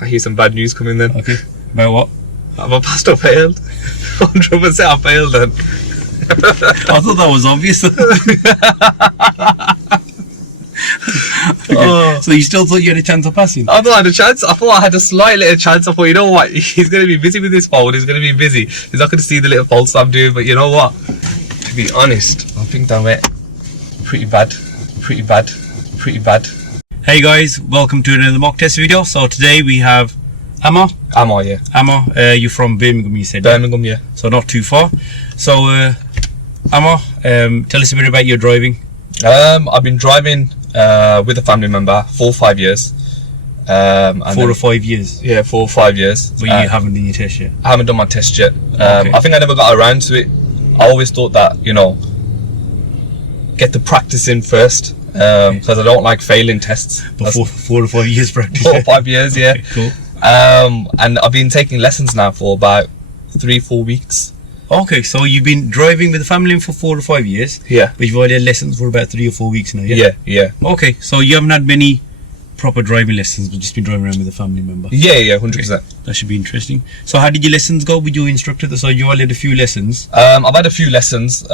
I hear some bad news coming then. Okay. About what? I passed or failed. 100% I failed then. I thought that was obvious. Okay. So you still thought you had a chance of passing? I thought I had a chance. I thought I had a slight little chance. I thought, you know what? He's going to be busy with his phone. He's going to be busy. He's not going to see the little faults I'm doing. But you know what? To be honest, I think that went pretty bad. Hey guys, welcome to another mock test video. So today we have Amar. Amar, yeah. Amar, you're from Birmingham, you said? Birmingham, yeah. So not too far. So Amar, tell us a bit about your driving. I've been driving with a family member 4 or 5 years. 4 or 5 years? Yeah, 4 or 5 years. But you haven't done your test yet? I haven't done my test yet. Okay. I think I never got around to it. I always thought that, you know, get the practice in first, because I don't like failing tests. But 4 or 5 years practice? 4 or 5 years, yeah. Okay, cool. And I've been taking lessons now for about 3-4 weeks. Okay, so you've been driving with the family for 4 or 5 years? Yeah. But you've already had lessons for about 3 or 4 weeks now, yeah? Yeah, yeah. Okay, so you haven't had many proper driving lessons, but just been driving around with a family member? Yeah, 100%. Okay. That should be interesting. So how did your lessons go with your instructor? So you only had a few lessons? I've had a few lessons.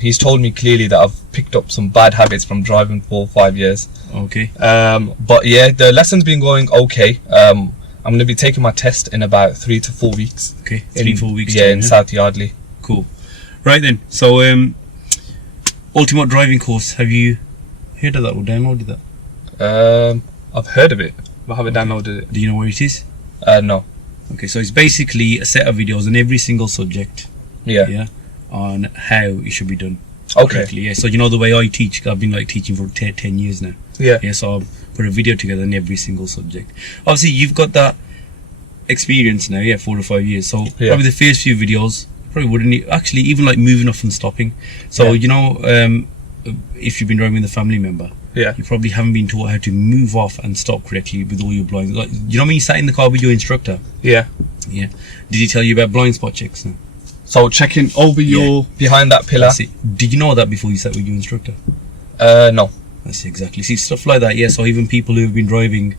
He's told me clearly that I've picked up some bad habits from driving 4 or 5 years. Okay. But yeah, the lesson's been going okay. I'm going to be taking my test in about 3 to 4 weeks. Okay, 3-4 weeks. Yeah, in South Yardley. Cool. Right then, so Ultimate Driving Course, have you heard of that or downloaded that? I've heard of it, but I haven't downloaded it. Do you know where it is? No. Okay, so it's basically a set of videos on every single subject. Yeah. On how it should be done. Okay. Correctly, yeah. So you know the way I teach, I've been like teaching for 10 years now. Yeah. Yeah, so I've put a video together on every single subject. Obviously you've got that experience now, yeah, 4 or 5 years. So probably the first few videos probably wouldn't actually even like moving off and stopping. So you know, if you've been driving with a family member, you probably haven't been taught how to move off and stop correctly with all your blinds. Like, you know when you sat in the car with your instructor? Yeah. Did he tell you about blind spot checks now? So checking over your behind that pillar. Did you know that before you sat with your instructor? No. That's exactly. See, stuff like that. Yeah. So even people who have been driving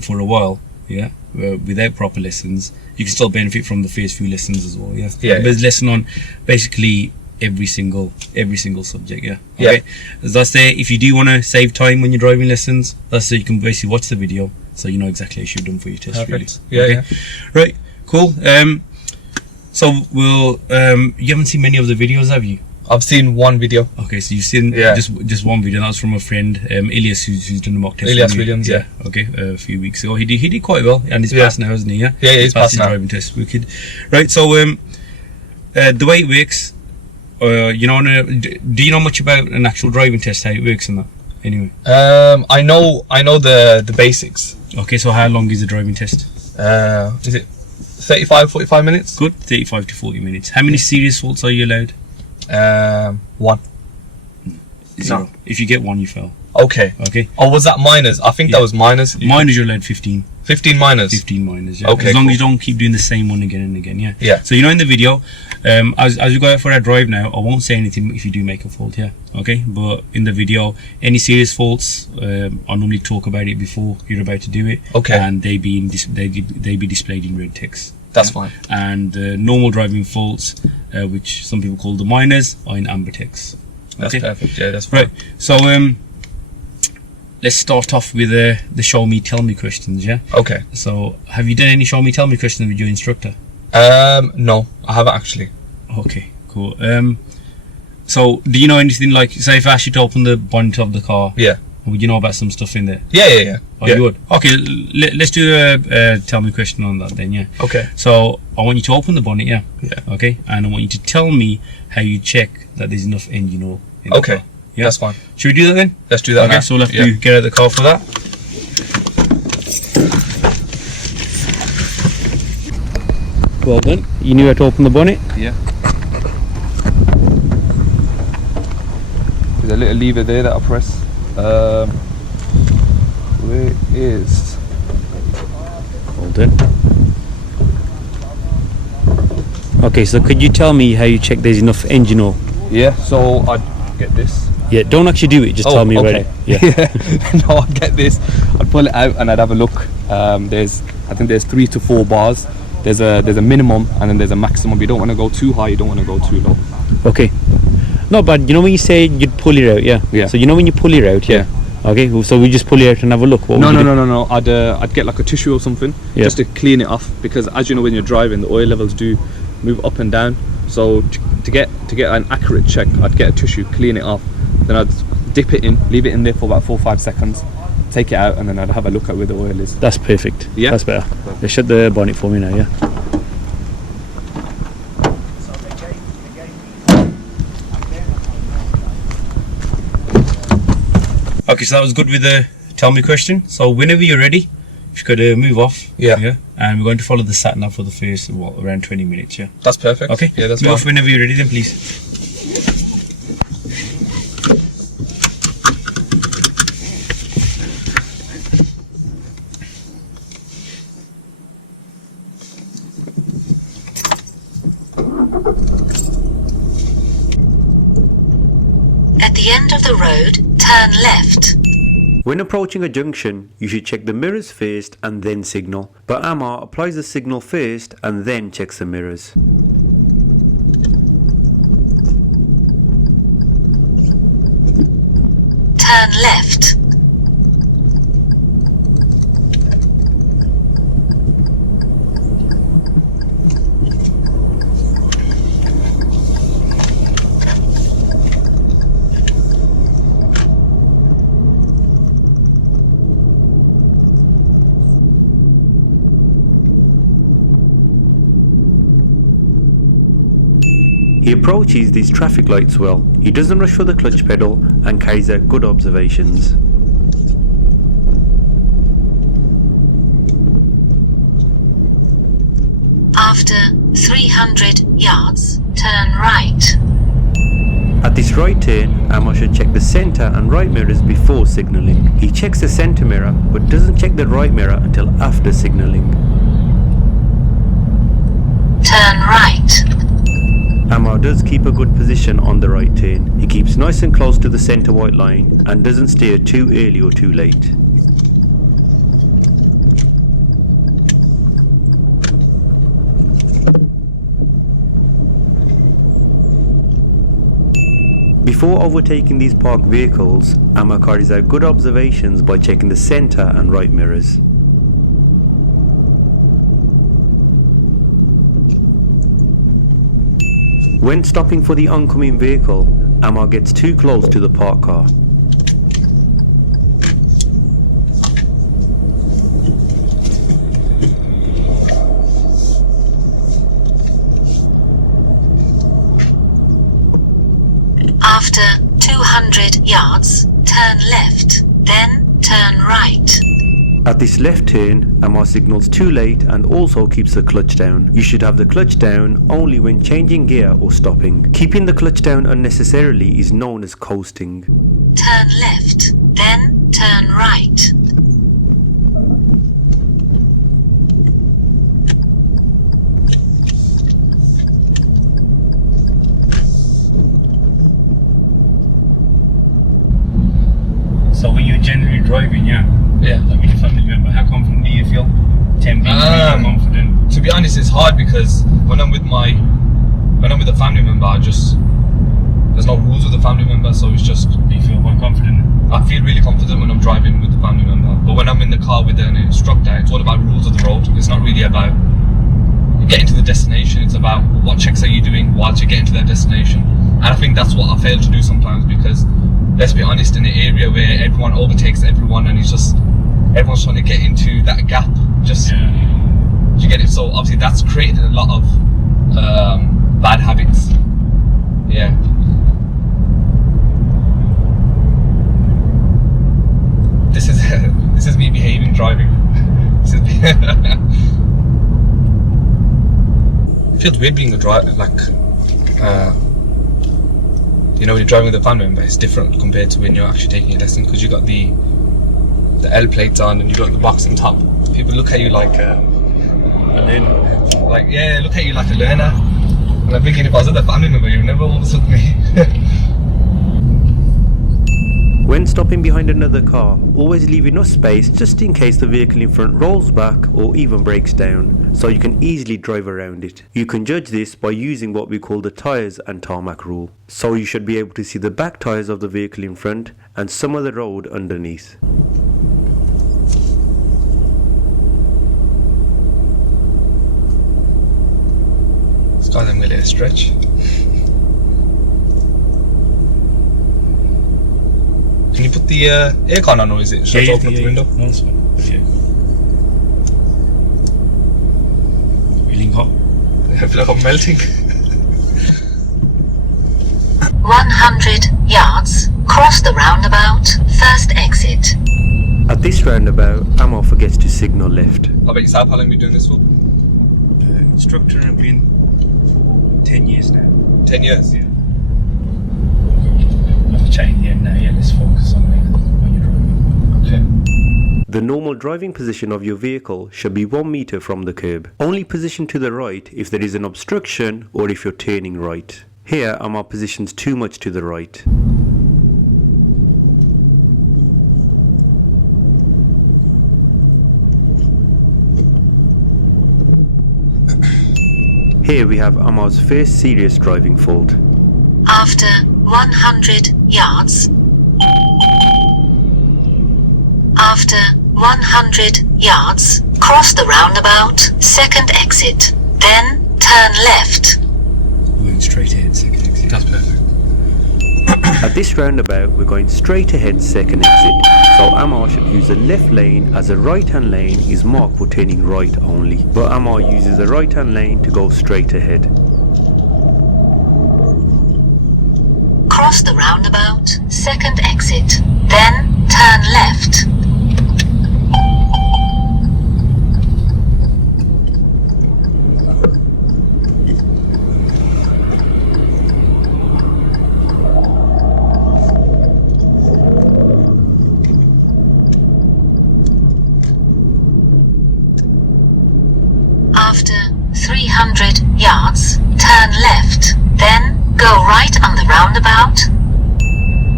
for a while, without proper lessons, you can still benefit from the first few lessons as well. There's lesson on basically every single subject. Okay. That's there. If you do want to save time when you're driving lessons, that's so you can basically watch the video so you know exactly what you've done for your test. Perfect. Really. Right. Cool. So we'll you haven't seen many of the videos, have you? I've seen one video. Okay, so you've seen just one video. That was from a friend, Ilyas, who's done the mock test. Ilyas Williams, Okay, a few weeks ago. He did quite well, and he's passed now, hasn't he? Yeah, he's passed now. Driving test, wicked. Right, so the way it works, you know, do you know much about an actual driving test, how it works and that? Anyway. I know the basics. Okay, so how long is the driving test? Is it 35-45 minutes? Good, 35 to 40 minutes. How many serious faults are you allowed? 1. 0. No. If you get 1, you fail. Okay. Oh, was that minors? I think that was minors. Minors, you're allowed 15. 15 minors? 15 minors, yeah. Okay, as long as you don't keep doing the same one again and again, yeah. So you know in the video, as we go out for our drive now, I won't say anything if you do make a fault, okay? But in the video, any serious faults, I normally talk about it before you're about to do it. Okay. And they be displayed in red text. That's fine. And normal driving faults, which some people call the minors, are in amber text. That's perfect. Yeah, that's fine. Right. So let's start off with the show me, tell me questions. Yeah. Okay. So have you done any show me, tell me questions with your instructor? No, I haven't actually. Okay. Cool. So do you know anything, like, say if I asked you to open the bonnet of the car? Yeah. Would you know about some stuff in there? Yeah. Oh, you would? Okay, let's do a tell me question on that then, yeah. Okay. So I want you to open the bonnet, yeah? Yeah. Okay, and I want you to tell me how you check that there's enough engine oil in the car. Yeah? That's fine. Should we do that then? Let's do that now. Okay, so we'll have to get out of the car for that. Well done. You knew how to open the bonnet? Yeah. There's a little lever there that I press. Where is? Well done. Okay, so could you tell me how you check there's enough engine oil? Yeah, so I get this Yeah, don't actually do it, just tell me about it. Yeah. No, I'd get this, I'd pull it out and I'd have a look. I think there's 3 to 4 bars. There's a minimum and then there's a maximum. You don't want to go too high, you don't want to go too low. Okay. No, but you know when you say you'd pull it out, yeah? So you know when you pull it out, yeah? Okay, so we just pull it out and have a look. No. I'd get like a tissue or something just to clean it off, because as you know, when you're driving, the oil levels do move up and down. So to get an accurate check, I'd get a tissue, clean it off, then I'd dip it in, leave it in there for about 4 or 5 seconds, take it out, and then I'd have a look at where the oil is. That's perfect. Yeah, that's better. They shut the bonnet for me now. Yeah. Okay, so that was good with the tell me question. So whenever you're ready, you could move off. Yeah. And we're going to follow the sat nav for the first around 20 minutes. Yeah. That's perfect. Okay. Yeah, that's move fine. Off whenever you're ready, then please. At the end of the road, turn left. When approaching a junction, you should check the mirrors first and then signal, but Amar applies the signal first and then checks the mirrors. Turn left. He approaches these traffic lights well. He doesn't rush for the clutch pedal and carries out good observations. After 300 yards, turn right. At this right turn, Amar should check the centre and right mirrors before signalling. He checks the centre mirror but doesn't check the right mirror until after signalling. Turn right. Amar does keep a good position on the right turn. He keeps nice and close to the centre white line and doesn't steer too early or too late. Before overtaking these parked vehicles, Amar carries out good observations by checking the centre and right mirrors. When stopping for the oncoming vehicle, Amar gets too close to the parked car. After 200 yards, turn left, then turn right. At this left turn, Amar signals too late and also keeps the clutch down. You should have the clutch down only when changing gear or stopping. Keeping the clutch down unnecessarily is known as coasting. Turn left, then turn right. So when you're generally driving, Yeah. like with your family member, how confident do you feel? 10 being really confident. To be honest, it's hard because when I'm with a family member, there's no rules with the family member, so it's just, Do you feel more confident? I feel really confident when I'm driving with the family member. But when I'm in the car with an instructor, it's all about rules of the road. It's not really about getting to the destination. It's about what checks are you doing whilst you're getting to that destination. And I think that's what I fail to do sometimes, because let's be honest, in an area where everyone overtakes everyone and everyone's trying to get into that gap, you get it. So obviously that's created a lot of bad habits. Yeah. This is me behaving driving. It feels weird being a driver, when you're driving with a family member, it's different compared to when you're actually taking a lesson, because you got the L plates on and you got the box on top. People look at you like a learner. Look at you like a learner. And I'm thinking, if I was with a family member, you'd never overtook me. When stopping behind another car, always leave enough space just in case the vehicle in front rolls back or even breaks down, so you can easily drive around it. You can judge this by using what we call the tyres and tarmac rule. So you should be able to see the back tyres of the vehicle in front and some of the road underneath. This guy then will let it stretch. Can you put the aircon on, or is it? Should I open up the window? No, it's fine. Yeah. Feeling hot? I feel like I'm melting. 100 yards. Cross the roundabout. First exit. At this roundabout, Amar forgets to signal left. How about yourself? How long have you been doing this for? Instructor, I've been for 10 years now. 10 years? Yeah. I'm chatting the end now, yeah, let's focus on when you're driving. Okay. The normal driving position of your vehicle should be 1 meter from the curb. Only position to the right if there is an obstruction or if you're turning right. Here, Amar positions too much to the right. Here we have Amar's first serious driving fault. After 100 yards. After 100 yards, cross the roundabout, second exit. Then turn left. Going straight ahead, second exit. That's perfect. At this roundabout, we're going straight ahead, second exit. So Amar should use the left lane as the right hand lane is marked for turning right only. But Amar uses the right hand lane to go straight ahead. Cross the roundabout, second exit. Then turn left. After 300 yards, turn left. Then go right on the roundabout.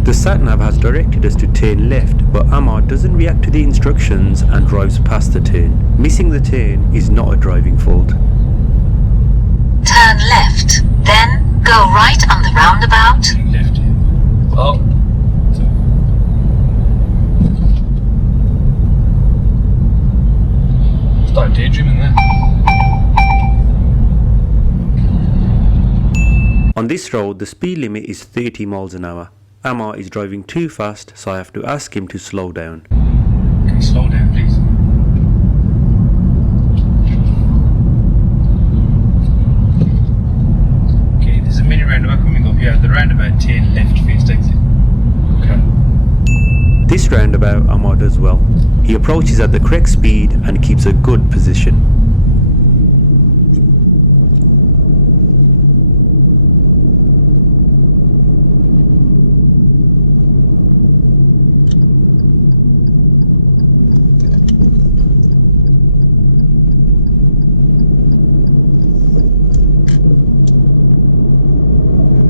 The sat-nav has directed us to turn left, but Amar doesn't react to the instructions and drives past the turn. Missing the turn is not a driving fault. Turn left. Then go right on the roundabout. Left here. Oh. Started daydreaming there. On this road, the speed limit is 30 miles an hour. Amar is driving too fast, so I have to ask him to slow down. Can you slow down, please? Okay, there's a mini roundabout coming up here. The roundabout, turn left, first exit. Okay. This roundabout, Amar does well. He approaches at the correct speed and keeps a good position.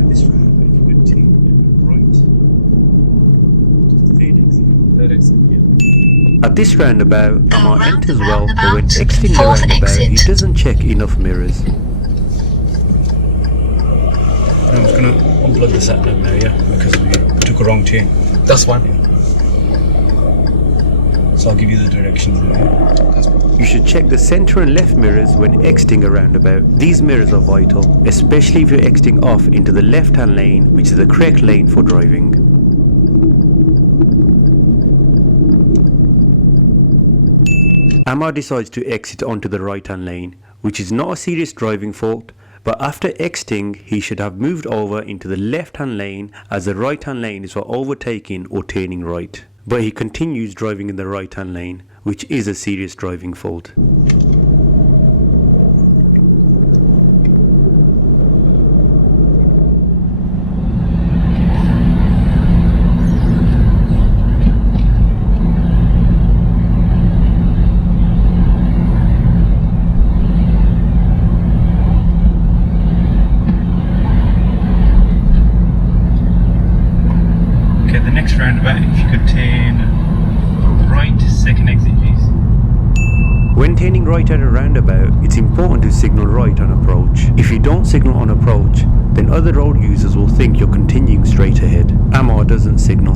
This roundabout, if you could take right to the third exit. Third exit. At this roundabout, Amar round enters the well, but when roundabout, exiting the fourth roundabout, he exit. doesn't check enough mirrors. I'm just going to unplug the sat nav now, yeah, because we took a wrong turn. That's fine. So I'll give you the directions now. That's fine. You should check the centre and left mirrors when exiting a roundabout. These mirrors are vital, especially if you're exiting off into the left-hand lane, which is the correct lane for driving. Amar decides to exit onto the right-hand lane, which is not a serious driving fault, but after exiting, he should have moved over into the left-hand lane as the right-hand lane is for overtaking or turning right. But he continues driving in the right-hand lane, which is a serious driving fault. Okay, the next roundabout, turning right at a roundabout, it's important to signal right on approach. If you don't signal on approach, then other road users will think you're continuing straight ahead. Amar doesn't signal.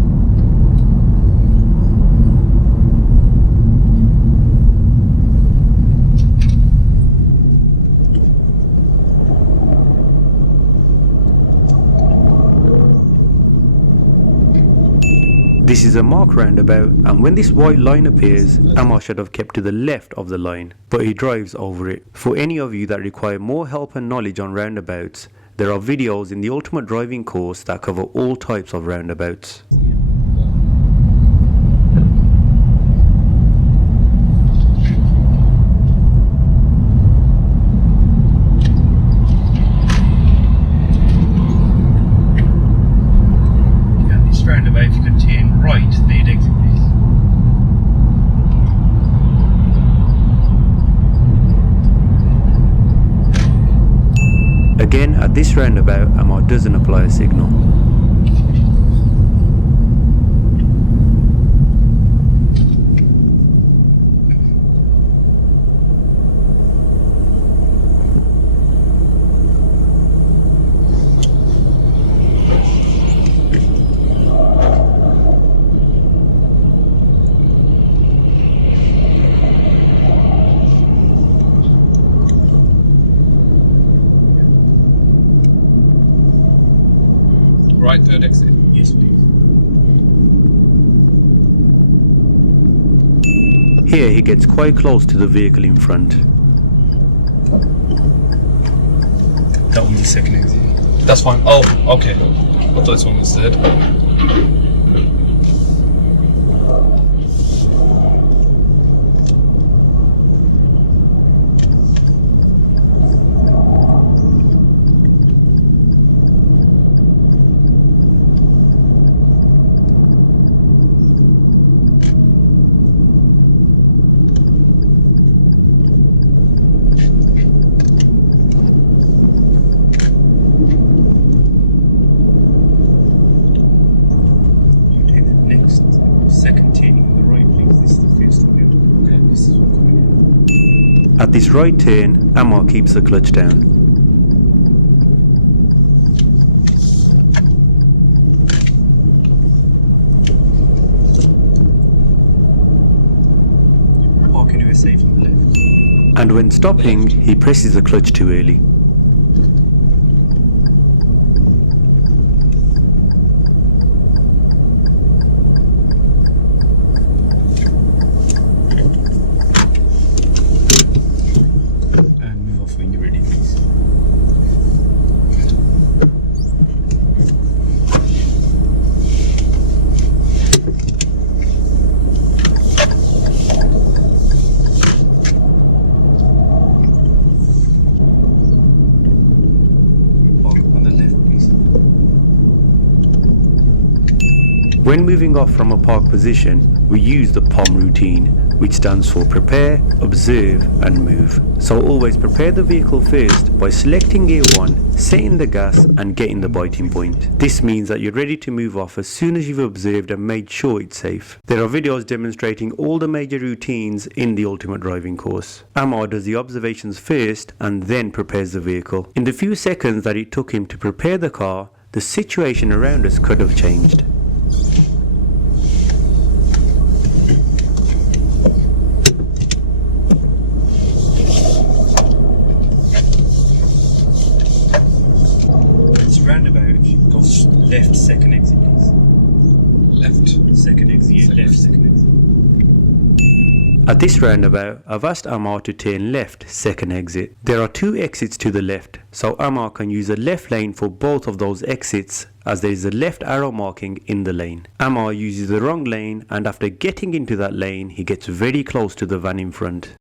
This is a marked roundabout, and when this white line appears, Amar should have kept to the left of the line, but he drives over it. For any of you that require more help and knowledge on roundabouts, there are videos in the Ultimate Driving course that cover all types of roundabouts. Roundabout, if you could turn right, they'd exit this. Again, at this roundabout, Amar doesn't apply a signal. Right, third exit. Yes, please. Here he gets quite close to the vehicle in front. That one's the second exit. That's fine. Oh, okay. I thought this one was third. Second turning on the right, please. This is the first one. Okay, this is one coming in. At this right turn, Amar keeps the clutch down. Parking USA from the left. And when stopping, he presses the clutch too early. When you're ready, please. Park on the left, please. When moving off from a park position, we use the POM routine, which stands for Prepare, Observe and Move. So always prepare the vehicle first by selecting gear 1, setting the gas and getting the biting point. This means that you're ready to move off as soon as you've observed and made sure it's safe. There are videos demonstrating all the major routines in the Ultimate Driving course. Amar does the observations first and then prepares the vehicle. In the few seconds that it took him to prepare the car, the situation around us could have changed. Roundabout, if you go left, second exit, please. Left. Second exit, yeah, left, second exit. At this roundabout, I've asked Amar to turn left, second exit. There are 2 exits to the left, so Amar can use a left lane for both of those exits as there is a left arrow marking in the lane. Amar uses the wrong lane, and after getting into that lane, he gets very close to the van in front.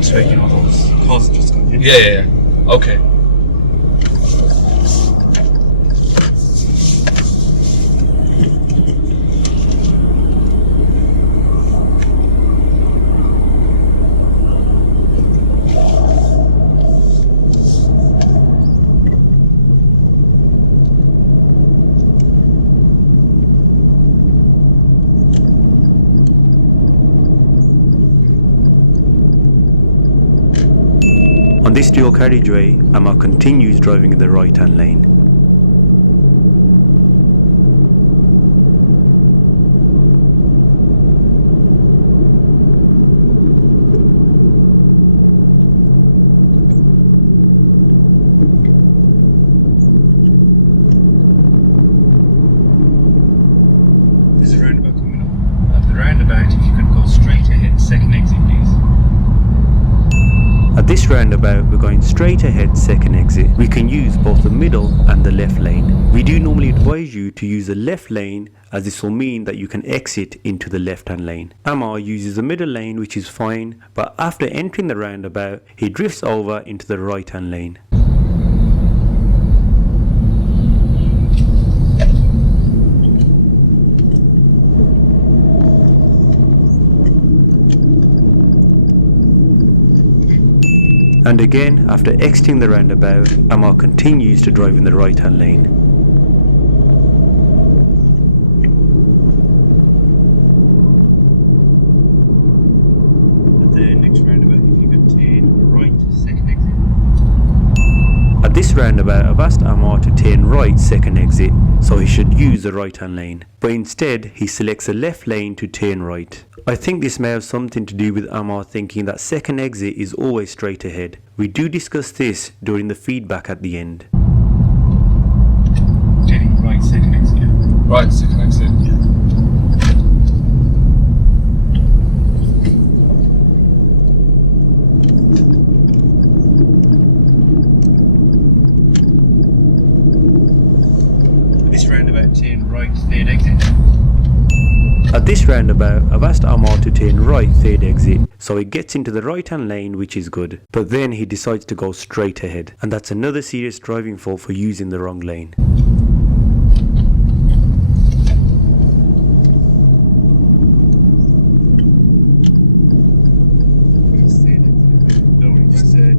So you know those cars just gone in. Yeah. Okay. On this dual carriageway, Amar continues driving in the right hand lane. There's a roundabout coming up. At the roundabout, if you could go straight ahead, second exit please. At this roundabout, we're going straight ahead, second exit. We can use both the middle and the left lane. We do normally advise you to use the left lane, as this will mean that you can exit into the left hand lane. Amar uses the middle lane, which is fine, but after entering the roundabout, he drifts over into the right hand lane. And again, after exiting the roundabout, Amar continues to drive in the right hand lane. At the next roundabout, if you could turn right, second exit. At this roundabout, I've asked Amar to turn right, second exit, so he should use the right hand lane. But instead, he selects the left lane to turn right. I think this may have something to do with Amar thinking that second exit is always straight ahead. We do discuss this during the feedback at the end. Turning right, second exit. Right, second exit. This roundabout, turn right, third exit. At this roundabout, I've asked Amar to turn right, third exit, so he gets into the right hand lane, which is good. But then he decides to go straight ahead, and that's another serious driving fault for using the wrong lane.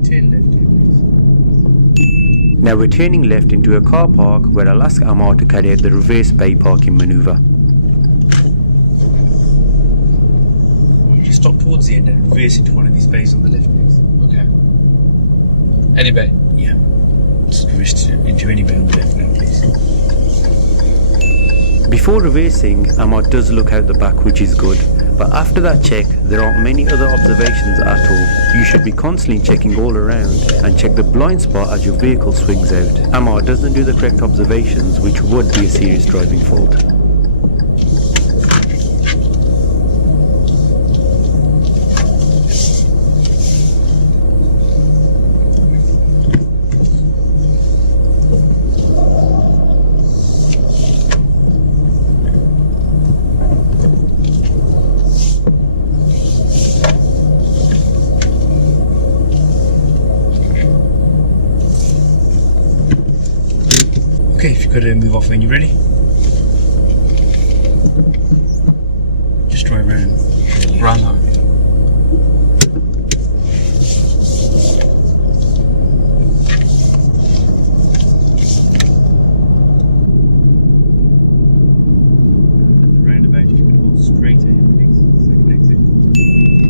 Turn left here, please. Now we're turning left into a car park where I'll ask Amar to carry out the reverse bay parking manoeuvre. Just stop towards the end and reverse into one of these bays on the left, please. Okay. Any bay? Yeah. Just reverse into any bay on the left now, please. Before reversing, Amar does look out the back, which is good. But after that check, there aren't many other observations at all. You should be constantly checking all around and check the blind spot as your vehicle swings out. Amar doesn't do the correct observations, which would be a serious driving fault. Okay, if you could move off when you're ready. Just drive around. Round that. At the roundabout, if you could go straight ahead, please. Second exit.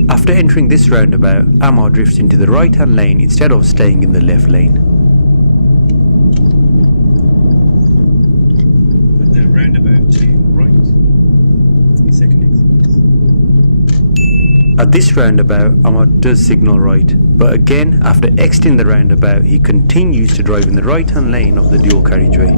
After entering this roundabout, Amar drifts into the right hand lane instead of staying in the left lane. At the roundabout to right. Second exit, please. At this roundabout, Amar does signal right, but again, after exiting the roundabout, he continues to drive in the right hand lane of the dual carriageway.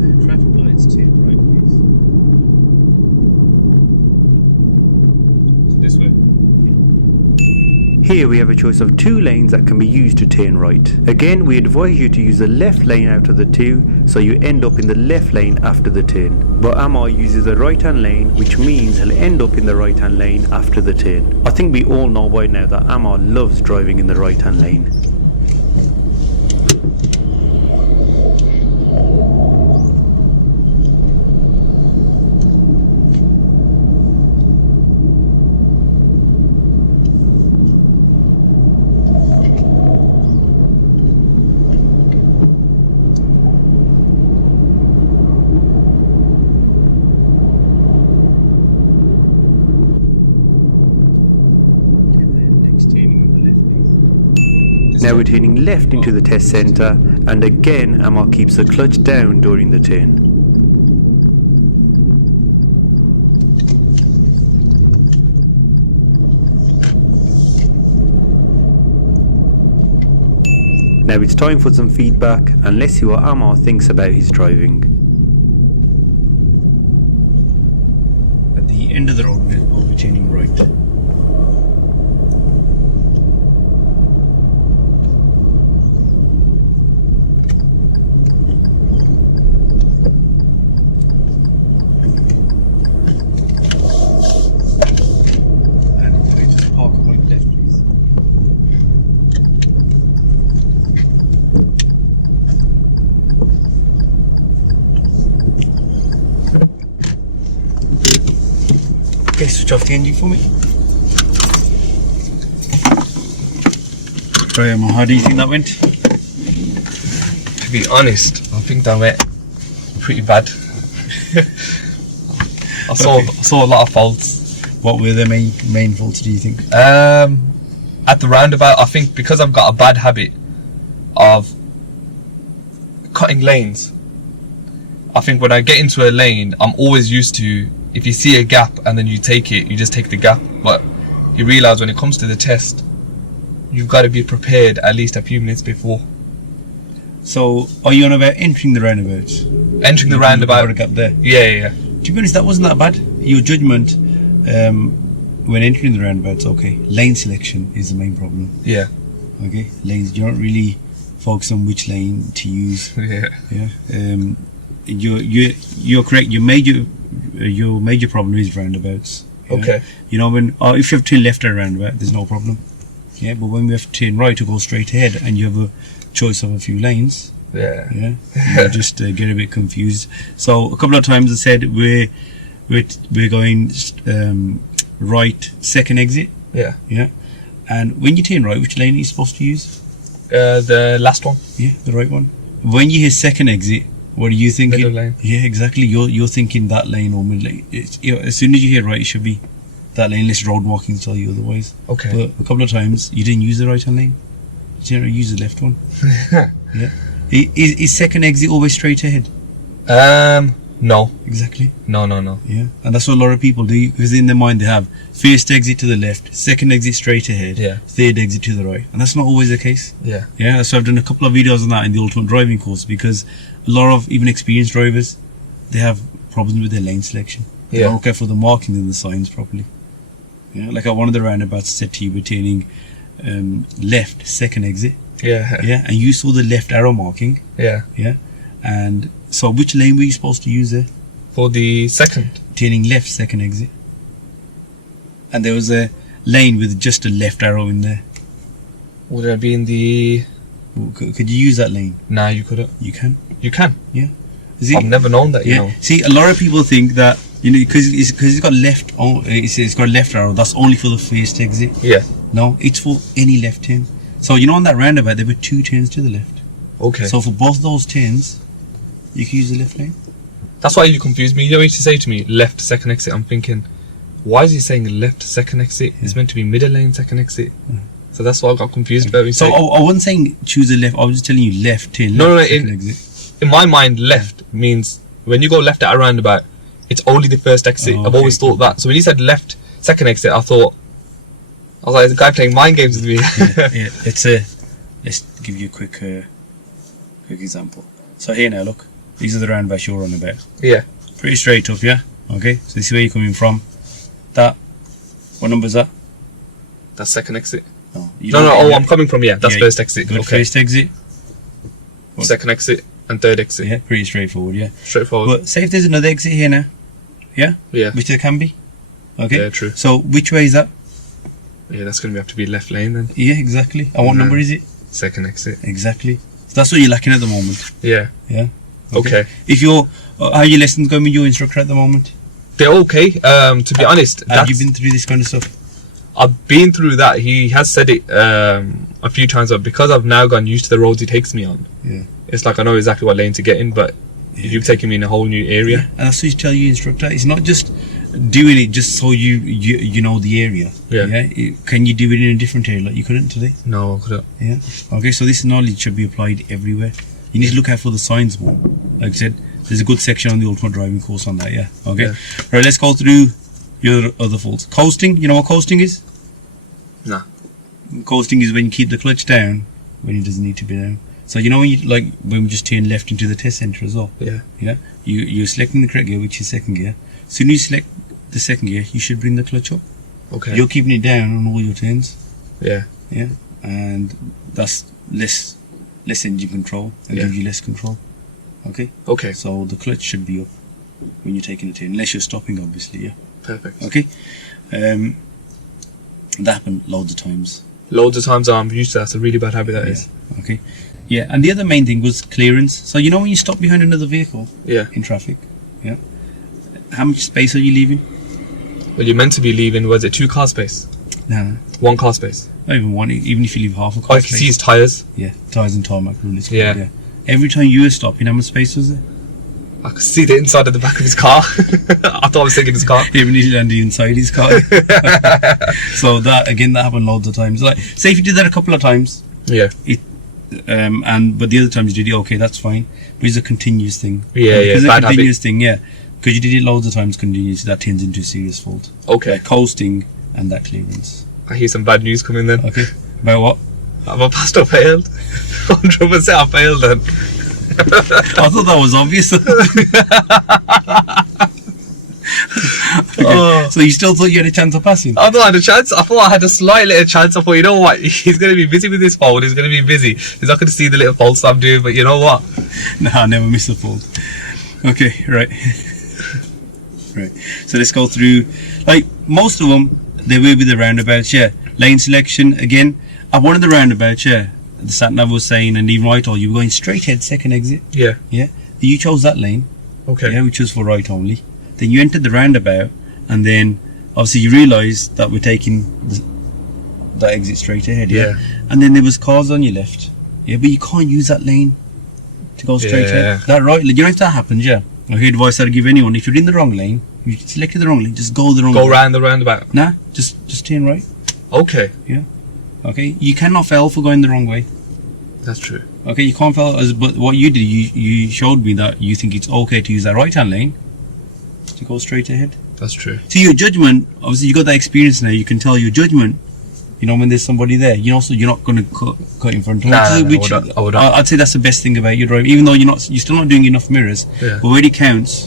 The traffic lights turn right, please. So this way. Here we have a choice of two lanes that can be used to turn right. Again, we advise you to use the left lane out of the two, so you end up in the left lane after the turn. But Amar uses the right hand lane, which means he'll end up in the right hand lane after the turn. I think we all know by now that Amar loves driving in the right hand lane. Now we're turning left into the test centre, and again Amar keeps the clutch down during the turn. Now it's time for some feedback, and let's see what Amar thinks about his driving. At the end of the road, we'll be turning right. And if I just park up on the left, please. Okay, switch off the engine for me. Right, Amar, how do you think that went? To be honest, I think that went pretty bad. I saw a lot of faults. What were the main faults, do you think? At the roundabout, I think because I've got a bad habit of cutting lanes, I think when I get into a lane, I'm always used to, if you see a gap and then you take it, you just take the gap. But you realise when it comes to the test, you've got to be prepared at least a few minutes before. So, are you on about entering the roundabout? Entering the roundabout. Got a gap there. Yeah. To be honest, that wasn't that bad. Your judgment when entering the roundabout's okay. Lane selection is the main problem. Yeah. Okay, lanes. You don't really focus on which lane to use. Yeah. You're correct. Your major problem is roundabouts. Yeah? Okay. You know, when if you have to turn left at a roundabout, there's no problem. Yeah, but when we have to turn right to go straight ahead, and you have a choice of a few lanes, Yeah. you just get a bit confused. So a couple of times I said we're going right, second exit. Yeah. Yeah, and when you turn right, which lane are you supposed to use? The last one. Yeah, the right one. When you hear second exit, what are you thinking? Middle lane. Yeah, exactly. You're thinking that lane or middle lane. As soon as you hear right, it should be that lane, unless road markings tell you otherwise. Okay. But a couple of times you didn't use the right hand lane. You didn't use the left one. Yeah. Is second exit always straight ahead? No. Exactly. No. Yeah. And that's what a lot of people do, because in their mind they have first exit to the left, second exit straight ahead, Yeah. third exit to the right. And that's not always the case. Yeah. Yeah, so I've done a couple of videos on that in the Ultimate Driving course, because a lot of even experienced drivers, they have problems with their lane selection. They don't care for the markings and the signs properly. Yeah, like at one of the roundabouts said to you, we're turning left, second exit. Yeah. Yeah, and you saw the left arrow marking. Yeah. Yeah, and so which lane were you supposed to use there? For the second. Turning left, second exit. And there was a lane with just a left arrow in there. Would it have been the... Could you use that lane? Nah, you couldn't. You can. You can. Yeah. See, I've never known that, you know. See, a lot of people think that, you know, because it's got left. It's got a left arrow. That's only for the first exit. Yeah. No, it's for any left turn. So you know, on that roundabout, there were two turns to the left. Okay. So for both those turns, you can use the left lane. That's why you confused me. You know, you used to say to me, left, second exit. I'm thinking, why is he saying left, second exit? It's meant to be middle lane, second exit. So that's why I got confused about it. So I wasn't saying choose the left. I was just telling you left turn. No, second exit. In my mind, left means when you go left at a roundabout, it's only the first exit. Oh, I've always thought that. So when you said left, second exit, I was like, the guy playing mind games with me. Yeah. Let's give you a quick example. So here now, look. These are the roundabouts you're on about. Yeah. Pretty straight up, yeah? Okay, so this is where you're coming from. What number is that? That's second exit. No, I'm coming from, that's first exit. Good, Okay. first exit. Second exit and third exit. Yeah, pretty straightforward, yeah. Straightforward. But say if there's another exit here now, yeah? Yeah. Which there can be. Okay? Yeah, true. So which way is that? Yeah, that's going to have to be left lane then. Yeah, exactly. And what number is it? Second exit. Exactly. So that's what you're lacking at the moment. Yeah. Yeah. Okay. If how are your lessons going with your instructor at the moment? They're okay. To be honest, have you been through this kind of stuff? I've been through that. He has said it a few times, but because I've now gotten used to the roads he takes me on, it's like I know exactly what lane to get in, but you've taken me in a whole new area. And that's what you tell your instructor. It's not just doing it just so you know the area. Yeah. Can you do it in a different area like you couldn't today? No, I couldn't. Yeah. Okay, so this knowledge should be applied everywhere. You need to look out for the signs more. Like I said, there's a good section on the ultimate driving course on that. Yeah. Okay. Yeah. Right. Let's go through your other faults. Coasting. You know what coasting is? Nah. Coasting is when you keep the clutch down when it doesn't need to be down. So you know when you when we just turn left into the test center as well. Yeah. Yeah. You're selecting the correct gear, which is second gear. As soon as you select the second gear, you should bring the clutch up. Okay. You're keeping it down on all your turns. Yeah. Yeah. And that's less engine control and Yeah. gives you less control. Okay. Okay. So the clutch should be up when you're taking it in, unless you're stopping, obviously. Yeah. Perfect. Okay. That happened loads of times. Loads of times I'm used to that. It's a really bad habit that is. Okay. Yeah, and the other main thing was clearance. So you know when you stop behind another vehicle Yeah. in traffic, yeah, how much space are you leaving? Well, you're meant to be leaving, was it 2 car space? No, 1 car space. not even one. Even if you leave half a Oh, car I can space. see his tyres. Yeah, tires and tarmac rule. It's Yeah. called, yeah. Every time you were stopping, how much space was there? I could see the inside of the back of his car. I thought I was taking his car. Even if he landed inside his car. So that happened loads of times. Like, say if you did that a couple of times, Yeah. but the other times you did it, okay, that's fine. But it's a continuous thing. Yeah, And yeah, because bad it's a habit. continuous thing, yeah. Because you did it loads of times continuously, that turns into a serious fault. Okay. Like coasting and that clearance. I hear some bad news coming then. Okay. About what? Have I passed or failed? 100% I failed then. I thought that was obvious. Oh. So you still thought you had a chance of passing? I thought I had a chance. I thought I had a slight little chance. I thought, you know what? He's going to be busy with his phone. He's going to be busy. He's not going to see the little faults I'm doing. But you know what? No, I never miss a fault. Okay, right. Right. So let's go through, like, most of them, they will be the roundabouts, yeah. Lane selection, again, at one of the roundabouts, yeah, the sat-nav was saying, and even I told you, we're going straight ahead, second exit, Yeah. yeah. You chose that lane, Okay. yeah, which was for right only. Then you entered the roundabout, and then, obviously, you realised that we're taking that exit straight ahead, yeah. And then there was cars on your left, yeah, but you can't use that lane to go straight Yeah. ahead. That right, you know if that happens, yeah. Okay, advice I'd give anyone: if you're in the wrong lane, you selected the wrong lane, just go the wrong. Go way. round the roundabout. Nah, just turn right. Okay. Okay, you cannot fail for going the wrong way. That's true. Okay, you can't fail. But what you did, you showed me that you think it's okay to use that right hand lane to go straight ahead. That's true. So your judgment, obviously, you got that experience now. You can tell your judgment. You know when there's somebody there, you know, so you're not going to cut in front of them. I would not. I'd say that's the best thing about your driving, even though you're still not doing enough mirrors. Yeah. But when it counts,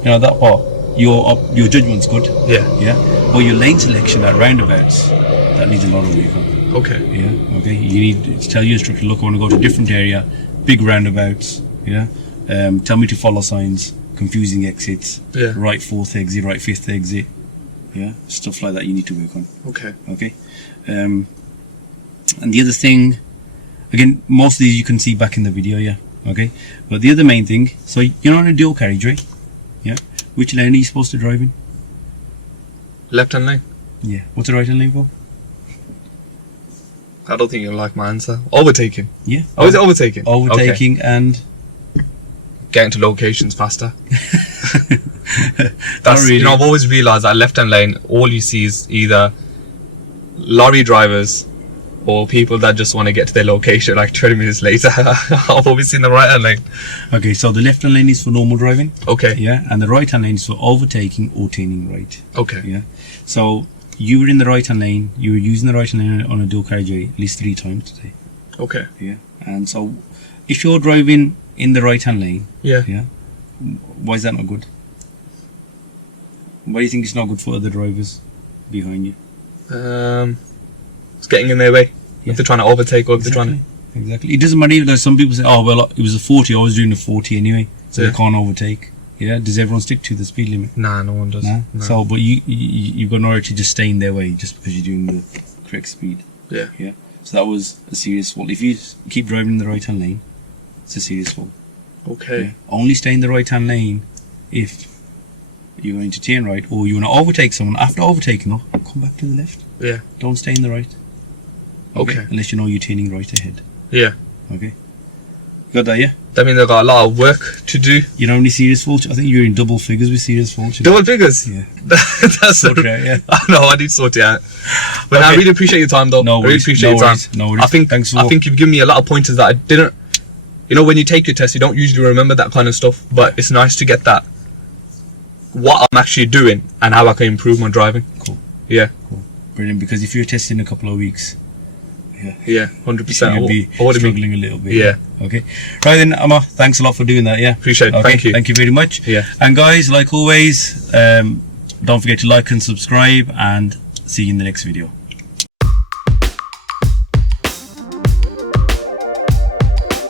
you know that part, your judgment's good. Yeah. Yeah. But your lane selection at roundabouts, that needs a lot of work on. Okay. Yeah. Okay. You need to tell your instructor, look, I want to go to a different area, big roundabouts. Yeah. Tell me to follow signs, confusing exits. Yeah. Right fourth exit, right fifth exit. Yeah. Stuff like that you need to work on. Okay. Okay. And the other thing, again, most of these you can see back in the video, yeah. Okay. But the other main thing, so you're on a dual carriageway. Yeah. Which lane are you supposed to drive in? Left hand lane. Yeah. What's the right hand lane for? I don't think you'll like my answer. Overtaking. Yeah. Oh, is it overtaking? Overtaking and Okay. Getting to locations faster. Not That's, really. you know, I've always realised that left hand lane, all you see is either lorry drivers or people that just want to get to their location like 20 minutes later. I've always seen the right hand lane. Okay, so the left hand lane is for normal driving. Okay. Yeah, and the right hand lane is for overtaking or turning right. Okay. Yeah. So you were in the right hand lane, you were using the right hand lane on a dual carriageway at least 3 times today. Okay. Yeah. And so if you're driving in the right hand lane, Yeah. yeah, why is that not good? Why do you think it's not good for other drivers behind you? It's getting in their way. Yeah. If they're trying to overtake or if they're trying Exactly. It doesn't matter if there's some people say, oh, well, it was a 40, I was doing a 40 anyway, so Yeah. they can't overtake. Yeah. Does everyone stick to the speed limit? to... Nah, no one does. Nah. No. So, but you've got no right to just stay in their way just because you're doing the correct speed. Yeah. Yeah. So that was a serious fault. If you keep driving in the right hand lane, it's a serious fault. Okay. Yeah. Only stay in the right hand lane if you're going to turn right or you want to overtake someone. After overtaking, though, come back to the left. Yeah. Don't stay in the right. Okay. Unless you know you're turning right ahead. Yeah. Okay. Got that, yeah? That means I've got a lot of work to do. You know how many serious faults? I think you're in double figures with serious faults. Double figures? Yeah. That's Sort it out, yeah. I know, I need to sort it out. But Okay. I really appreciate your time, though. No I really worries, appreciate no your time. worries, no worries. I think Thanks for- I think you've given me a lot of pointers that I didn't. You know, when you take your test, you don't usually remember that kind of stuff. But it's nice to get that, what I'm actually doing and how I can improve my driving. Cool. Yeah. Brilliant, because if you're testing in a couple of weeks, Yeah, 100%. you'll be I would've been- struggling a little bit. Yeah. Okay. Right then, Amar, thanks a lot for doing that, yeah? Appreciate it. Okay, Thank you. Thank you very much. Yeah. And guys, like always, don't forget to like and subscribe, and see you in the next video.